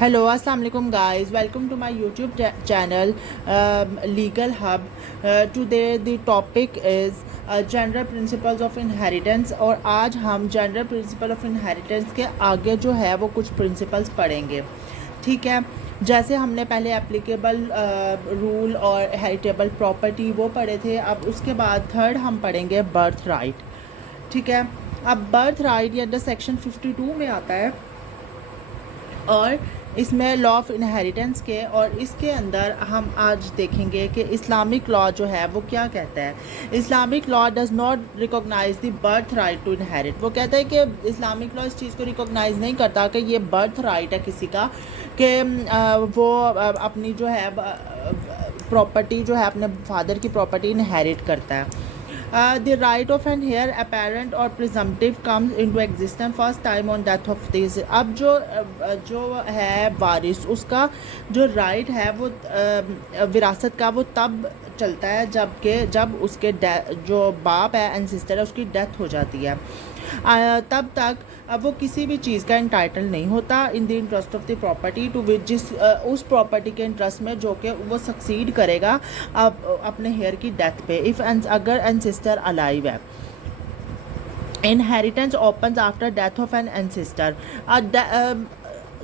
Hello, Assalamu alaikum guys. Welcome to my YouTube channel Legal Hub. Today the topic is General Principles of Inheritance और आज हम General Principle of Inheritance के आगे जो है वो कुछ प्रिंसिपल्स पढ़ेंगे। ठीक है, जैसे हमने पहले एप्लीकेबल रूल और हेरिटेबल प्रॉपर्टी वो पढ़े थे, अब उसके बाद थर्ड हम पढ़ेंगे बर्थ राइट। ठीक है, अब बर्थ राइट ये अंडर सेक्शन 52 में आता है और इसमें लॉ ऑफ इनहेरिटेंस के, और इसके अंदर हम आज देखेंगे कि इस्लामिक लॉ जो है वो क्या कहता है। Islamic law does not recognize the birth right to inherit. वो कहता है कि इस्लामिक लॉ इस चीज़ को रिकॉग्नाइज नहीं करता कि ये बर्थ राइट है किसी का, कि वो अपनी जो है प्रॉपर्टी जो है अपने फादर की प्रॉपर्टी इनहेरिट करता है। The right of an heir apparent or presumptive comes into existence first time on death of this। अब जो है वारिस, उसका जो राइट है वो विरासत का वो तब चलता है जब उसके जो बाप है एंसिस्टर है उसकी डेथ हो जाती है। तब तक अब वो किसी भी चीज़ का इंटाइटल नहीं होता in the interest of the property to which उस प्रॉपर्टी के इंटरेस्ट में जो कि वो सक्सीड करेगा अपने हेयर की डेथ पे, इफ़ अगर एंसिस्टर अलाइव है। Inheritance opens after death of an ancestor.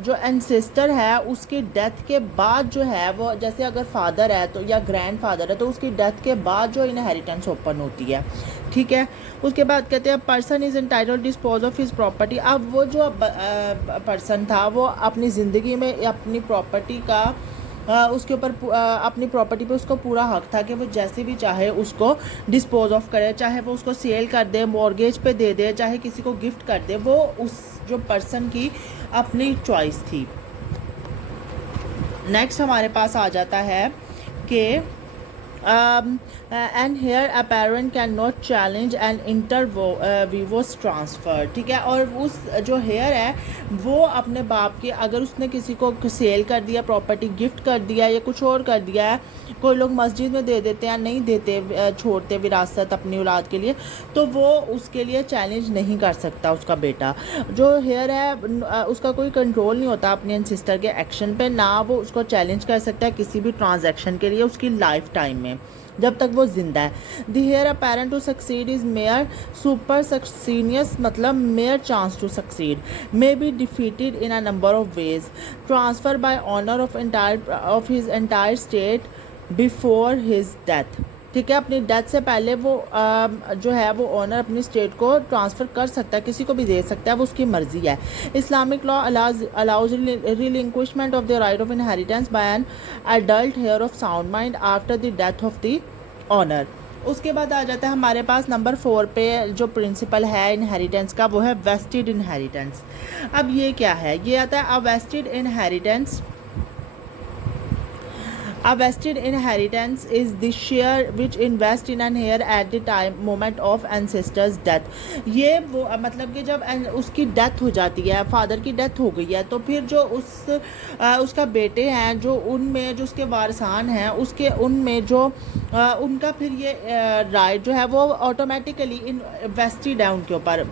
जो एंसिस्टर है उसकी डेथ के बाद जो है वो, जैसे अगर फादर है तो या ग्रैंडफादर है तो उसकी डेथ के बाद जो इनहेरिटेंस ओपन होती है। ठीक है, उसके बाद कहते हैं person is entitled dispose of his property. अब वो जो पर्सन था वो अपनी ज़िंदगी में अपनी प्रॉपर्टी का उसके ऊपर अपनी प्रॉपर्टी पे उसको पूरा हक था कि वो जैसे भी चाहे उसको डिस्पोज ऑफ करे, चाहे वो उसको सेल कर दे, मॉर्गेज पे दे दे, चाहे किसी को गिफ्ट कर दे, वो उस जो पर्सन की अपनी चॉइस थी। नेक्स्ट हमारे पास आ जाता है कि and heir apparent can not challenge and inter vivos transfer. ठीक है, और उस जो हेयर है वो अपने बाप के, अगर उसने किसी को सेल कर दिया, प्रॉपर्टी गिफ्ट कर दिया या कुछ और कर दिया है, कोई लोग मस्जिद में दे देते हैं, नहीं देते, छोड़ते विरासत अपनी औलाद के लिए, तो वो उसके लिए चैलेंज नहीं कर सकता उसका बेटा। जो हेयर है उसका कोई कंट्रोल नहीं होता अपने एंसिस्टर के एक्शन पे, ना वो उसको चैलेंज कर सकता है किसी भी ट्रांजैक्शन के लिए उसकी लाइफ टाइम में जब तक वो जिंदा है। The heir apparent to succeed is mere spes successionis, मतलब mere chance to succeed, may be defeated in a number of ways, transfer by owner of his entire estate before his death. ठीक है, अपनी death से पहले वो जो है वो ऑनर अपनी स्टेट को ट्रांसफ़र कर सकता है, किसी को भी दे सकता है, वो उसकी मर्ज़ी है। Islamic law allows relinquishment of the right of inheritance by an adult heir of sound mind after the death of the owner. उसके बाद आ जाता है हमारे पास नंबर 4 पे जो प्रिंसिपल है इनहेरिटेंस का, वो है वेस्टेड इनहेरिटेंस। अब ये क्या है? ये आता है a vested inheritance. A vested inheritance is the share which invest in an heir at the moment of ancestor's death। ये वो मतलब कि जब उसकी डेथ हो जाती है, फादर की डेथ हो गई है, तो फिर जो उसका बेटे हैं, जो उनमें जो उसके वारसान हैं, उसके उनमें जो उनका फिर ये राइट जो है वो ऑटोमेटिकली इन्वेस्टेड है उनके ऊपर।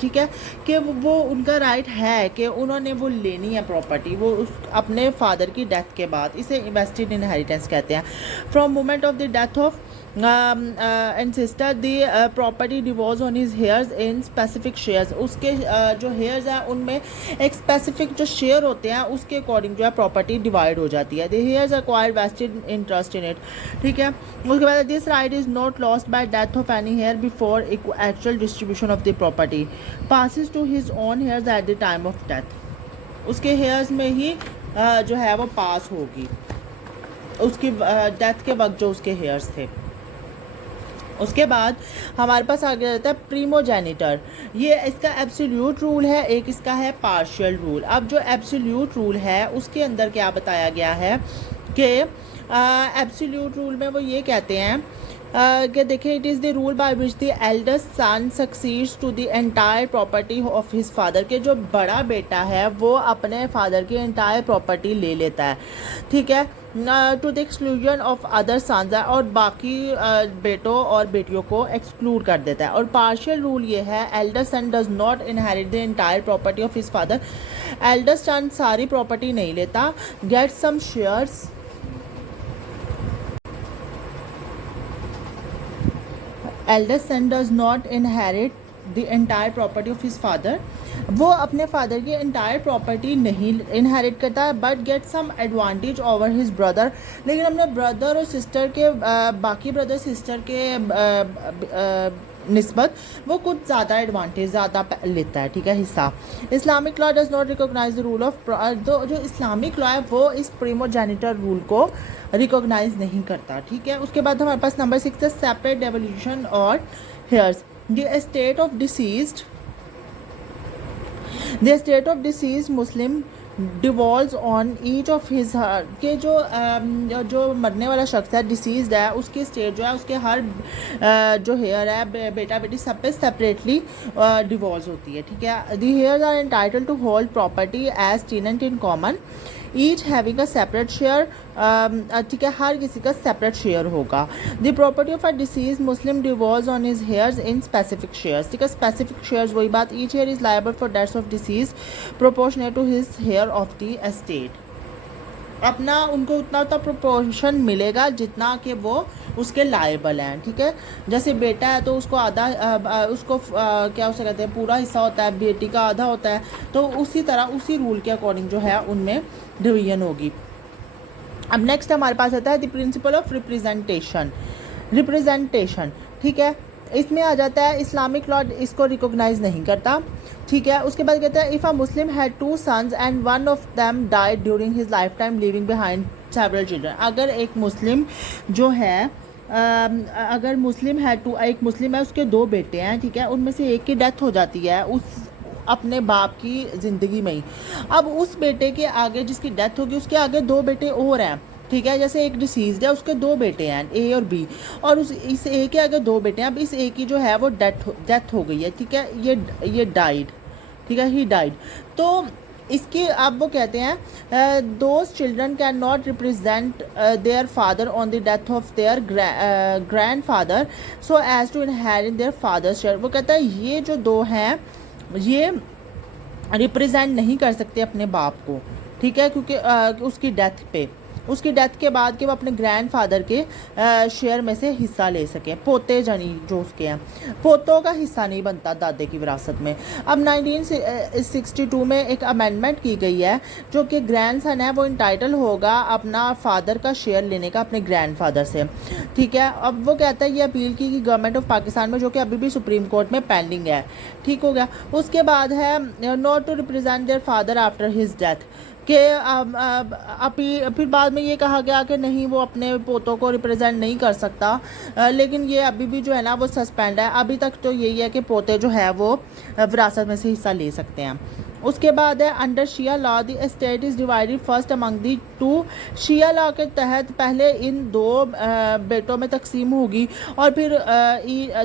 ठीक है, कि वो उनका राइट है कि उन्होंने वो लेनी है प्रॉपर्टी, वो उस अपने फादर की डेथ के बाद। इसे वेस्टेड इनहेरिटेंस कहते हैं। From moment of the death of ancestor the property divorce on his heirs in specific shares. उसके जो हेयर्स हैं उनमें एक स्पेसिफिक जो शेयर होते हैं उसके अकॉर्डिंग जो है प्रॉपर्टी डिवाइड हो जाती है। The heirs acquired vested interest in it. ठीक है, उसके बाद this right is not lost by death of any heir before actual distribution of the property passes to his own heirs at the time of death। उसके hairs में ही जो है वो पास होगी उसकी डेथ के वक्त जो उसके हेयर्स थे। उसके बाद हमारे पास आगे रहता है प्रीमोजेनिटर। ये इसका एब्सोल्यूट रूल है, एक इसका है पार्शियल रूल। अब जो एब्सोल्यूट रूल है उसके अंदर क्या बताया गया है कि एब्सोल्यूट रूल में वो ये कहते हैं कि देखिए it is the rule by which the eldest son succeeds to the entire property of his father, के जो बड़ा बेटा है वो अपने फादर की एंटायर प्रॉपर्टी ले लेता है, ठीक है, to the exclusion of other sons है, और बाकी बेटों और बेटियों को एक्सक्लूड कर देता है। और पार्शियल रूल ये है, elder son does not inherit the entire property of his father, elder son सारी प्रॉपर्टी नहीं लेता, get some shares, eldest son does not inherit the entire property of his father, वो अपने फादर की entire property नहीं inherit करता है, but get some advantage over his brother, लेकिन अपने ब्रदर और सिस्टर के बाकी ब्रदर सिस्टर के निस्बत वो कुछ ज़्यादा एडवांटेज ज़्यादा लेता है, ठीक है, हिस्सा। Islamic law does not recognize the rule of, जो इस्लामिक लॉ है वो इस प्रीमोजेनिटर रूल को रिकॉग्नाइज नहीं करता, ठीक है। उसके बाद हमारे पास नंबर 6 है सेपरेट डेवोल्यूशन और heirs. The estate of deceased, the estate of deceased Muslim devolves on each of his, के जो मरने वाला शख्स है डिसीज्ड है उसकी स्टेट जो है उसके हर जो हेयर है बेटा बेटी सब पे सेपरेटली डिवॉल्व होती है, ठीक है। The heirs are entitled to hold property as tenant in common, each having a separate share, ठीक है, हर किसी का सेपरेट शेयर होगा। The property of a deceased Muslim devolves on his heirs in specific shares, ठीक है, specific shares वही बात, each heir is liable for debts of deceased proportionate to his heir of the estate, अपना उनको उतना proportion मिलेगा जितना कि वो उसके लायबल हैं, ठीक है। जैसे बेटा है तो उसको आधा उसको क्या उसे कहते हैं पूरा हिस्सा होता है, बेटी का आधा होता है, तो उसी तरह उसी रूल के अकॉर्डिंग जो है उनमें डिवीजन होगी। अब नेक्स्ट हमारे पास आता है the principle of representation, representation, ठीक है, इसमें आ जाता है इस्लामिक लॉ इसको रिकॉग्नाइज नहीं करता, ठीक है। उसके बाद कहता है if a Muslim had 2 sons and one of them died during his life time leaving behind several children, अगर एक मुस्लिम जो है अगर मुस्लिम है एक मुस्लिम है उसके 2 बेटे हैं, ठीक है, उनमें से एक की डेथ हो जाती है उस अपने बाप की ज़िंदगी में ही, अब उस बेटे के आगे जिसकी डेथ होगी उसके आगे 2 बेटे और हैं, ठीक है, जैसे एक डिसीज्ड है उसके 2 बेटे हैं ए और बी, और इस ए के आगे 2 बेटे हैं, अब इस ए की जो है वो डेथ हो गई है, ठीक है, ये डाइड, ठीक है, ही डाइड, तो इसकी अब वो कहते हैं those children can not represent their father on the death of their grandfather so as to inherit their father share, वो कहता है ये जो 2 हैं ये रिप्रेजेंट नहीं कर सकते अपने बाप को, ठीक है, क्योंकि उसकी डेथ के बाद कि वो अपने ग्रैंडफादर के शेयर में से हिस्सा ले सकें, पोते जानी जो उसके हैं, पोतों का हिस्सा नहीं बनता दादे की विरासत में। अब 1962 में एक अमेंडमेंट की गई है जो कि ग्रैंडसन है वो इंटाइटल होगा अपना फादर का शेयर लेने का अपने ग्रैंडफादर से, ठीक है। अब वो कहता है ये अपील की गवर्नमेंट ऑफ पाकिस्तान में, जो कि अभी भी सुप्रीम कोर्ट में पेंडिंग है, ठीक हो गया। उसके बाद है not to represent their father after his death, कि फिर बाद में ये कहा गया कि नहीं वो अपने पोतों को रिप्रेजेंट नहीं कर सकता, लेकिन ये अभी भी जो है ना वो सस्पेंड है, अभी तक तो यही है कि पोते जो है वो विरासत में से हिस्सा ले सकते हैं। उसके बाद है under Shia law the estate is divided first among the 2, Shia law के तहत पहले इन 2 बेटों में तकसीम होगी और फिर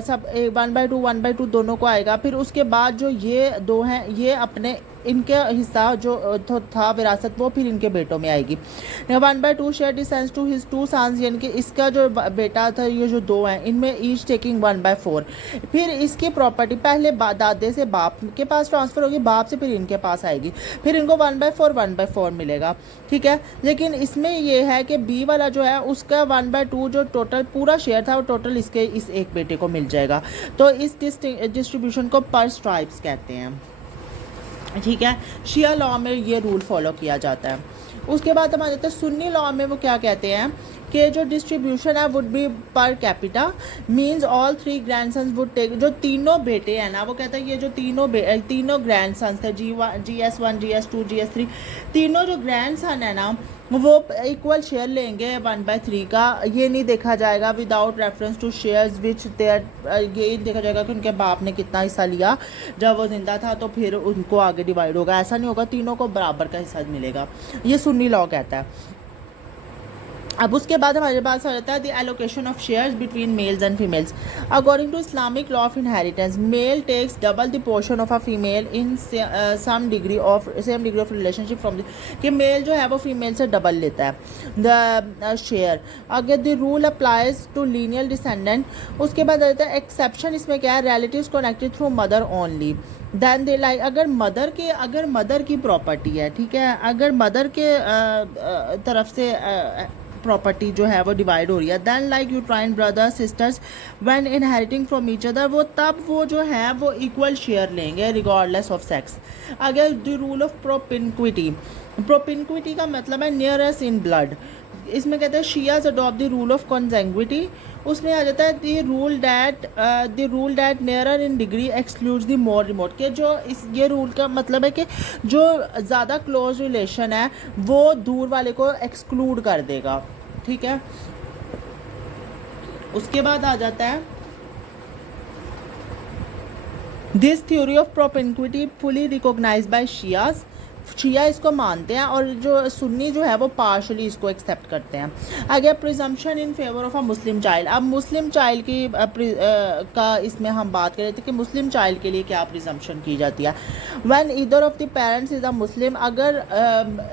सब 1/2 1/2 दोनों को आएगा, फिर उसके बाद जो ये 2 हैं ये अपने इनके हिस्सा जो था विरासत वो फिर इनके बेटों में आएगी। 1/2 शेयर डिसेंस टू हिज 2 सन्स, यानी कि इसका जो बेटा था ये जो 2 हैं इनमें ईच टेकिंग 1/4, फिर इसकी प्रॉपर्टी पहले दादे से बाप के पास ट्रांसफ़र होगी, बाप से फिर इनके पास आएगी, फिर इनको 1/4 मिलेगा, ठीक है। लेकिन इसमें ये है कि बी वाला जो है उसका 1/2 जो टोटल पूरा शेयर था वो टोटल इस एक बेटे को मिल जाएगा, तो इस डिस्ट्रीब्यूशन को पर स्ट्राइप्स कहते हैं, ठीक है। शिया लॉ में ये रूल फॉलो किया जाता है। उसके बाद हमारे जाता है सुन्नी लॉ में वो क्या कहते हैं कि जो डिस्ट्रीब्यूशन है would be per capita, means all 3 grandsons would take, जो तीनों बेटे हैं ना वो कहता है ये जो तीनों ग्रैंडसन्स थे GS1 GS2 GS3, तीनों जो ग्रैंडसन है ना वो इक्वल शेयर लेंगे 1/3 का, ये नहीं देखा जाएगा without reference to shares which there, ये देखा जाएगा कि उनके बाप ने कितना हिस्सा लिया जब वो जिंदा था तो फिर उनको आगे डिवाइड होगा, ऐसा नहीं होगा, तीनों को बराबर का हिस्सा मिलेगा, ये सुन्नी लॉ कहता है। अब उसके बाद हमारे पास आ जाता है the allocation of shares between males and females. According to Islamic law of inheritance, male takes double the portion of a female in same degree of relationship from कि मेल जो है वो फीमेल से डबल लेता है the share. अगर the rule applies to lineal descendant, उसके बाद आ जाता है एक्सेप्शन, इसमें क्या है, relatives connected through mother only. Then they like, अगर मदर की प्रॉपर्टी है, ठीक है, अगर मदर के तरफ से प्रॉपर्टी जो है वो डिवाइड हो रही है, then like you trying brother sisters when inheriting from each other, वो तब वो जो है वो इक्वल शेयर लेंगे रिगार्डलेस ऑफ सेक्स। अगर द रूल ऑफ प्रोपिनक्विटी का मतलब है नियरेस्ट इन ब्लड, इसमें कहते हैं Shias adopt the rule of consanguinity. उसमें आ जाता है the rule that nearer in degree excludes the more remote, के जो ये रूल का मतलब है कि जो ज़्यादा क्लोज रिलेशन है वो दूर वाले को एक्सक्लूड कर देगा, ठीक है। उसके बाद आ जाता है this theory of propinquity fully recognised by Shias, शिया इसको मानते हैं और जो सुन्नी जो है वो पार्शली इसको एक्सेप्ट करते हैं। आगे presumption in favour of a Muslim child. अब मुस्लिम चाइल्ड की का इसमें हम बात कर रहे थे कि मुस्लिम चाइल्ड के लिए क्या प्रिजम्पशन की जाती है। When either of the parents is a Muslim, अगर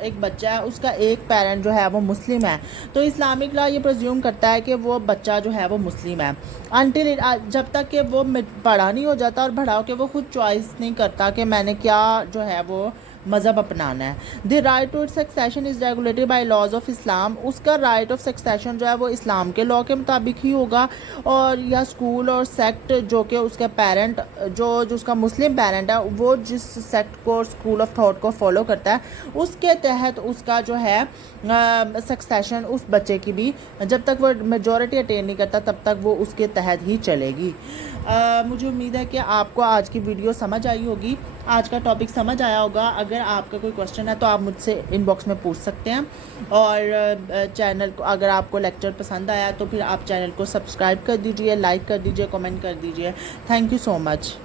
एक बच्चा है उसका एक पेरेंट जो है वो मुस्लिम है तो इस्लामिक लॉ ये प्रिज्यूम करता है कि वो बच्चा जो है वो मुस्लिम है अनटिल, जब तक कि वो पढ़ा नहीं हो जाता और बढ़ा के वो खुद चॉइस नहीं करता कि मैंने क्या जो है वो मज़हब अपनाना है। The right to succession is regulated by laws of Islam, उसका राइट ऑफ सक्सेशन जो है वो इस्लाम के लॉ के मुताबिक ही होगा। और या स्कूल और सेक्ट जो कि उसके पेरेंट जो उसका मुस्लिम पेरेंट है वो जिस सेक्ट को स्कूल ऑफ थॉट को फॉलो करता है उसके तहत उसका जो है सक्सेशन उस बच्चे की भी जब तक वो मेजॉरिटी अटेन नहीं करता तब तक वो उसके तहत ही चलेगी। मुझे उम्मीद है कि आपको आज की वीडियो समझ आई होगी, आज का टॉपिक समझ आया होगा। अगर आपका कोई क्वेश्चन है तो आप मुझसे इनबॉक्स में पूछ सकते हैं। और चैनल को, अगर आपको लेक्चर पसंद आया तो फिर आप चैनल को सब्सक्राइब कर दीजिए, लाइक कर दीजिए, कमेंट कर दीजिए। Thank you so much.